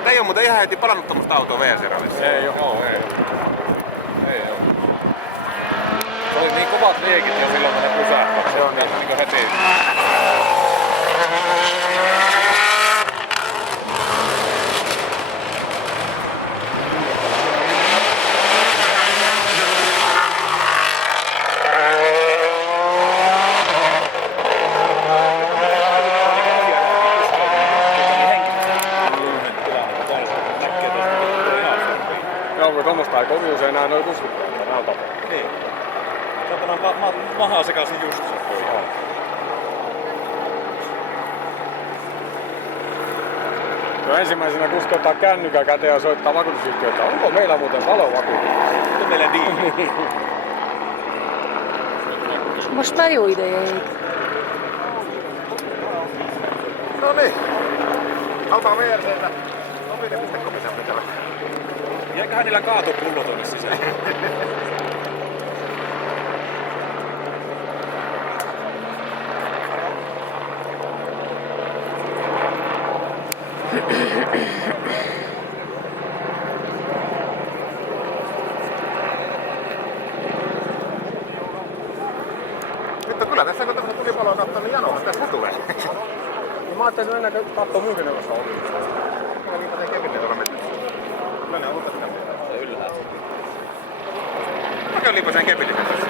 Tämä ei ole muuten ihan heti palannut tuommoista autoa VRC-rallissa. Ei oo. Se oli niin kovat liekit jo silloin, kun ne pysähtivät. Se on niin heti. Joo, kun tommosta ei kovin usein enää noin kuskit tehdä. Niin. Saatana mahaa sekaisin just se. Jo ensimmäisenä kuski ottaa kännykän käteen ja soittaa vakuutusyhtiötä, onko meillä muuten valovakuutus? Onko meillä diili? Most már jó ideje ég. No niin. Autaan VRC:tä. Nopinen.comissa pitää. Jäiköhän niillä kaatopullo tonne sisään? Nyt kyllä tässä kun tässä tulipaloa katsoo, niin janohan tässä tulee. Mä ajattelin mennä kattoo myynkineuvossa ohi. Mä niinpä sen keville tuolla metrissä. Kyllä ne on ollut tässä. Se ylhäältä. Mä käyn liipa sen keville tässä.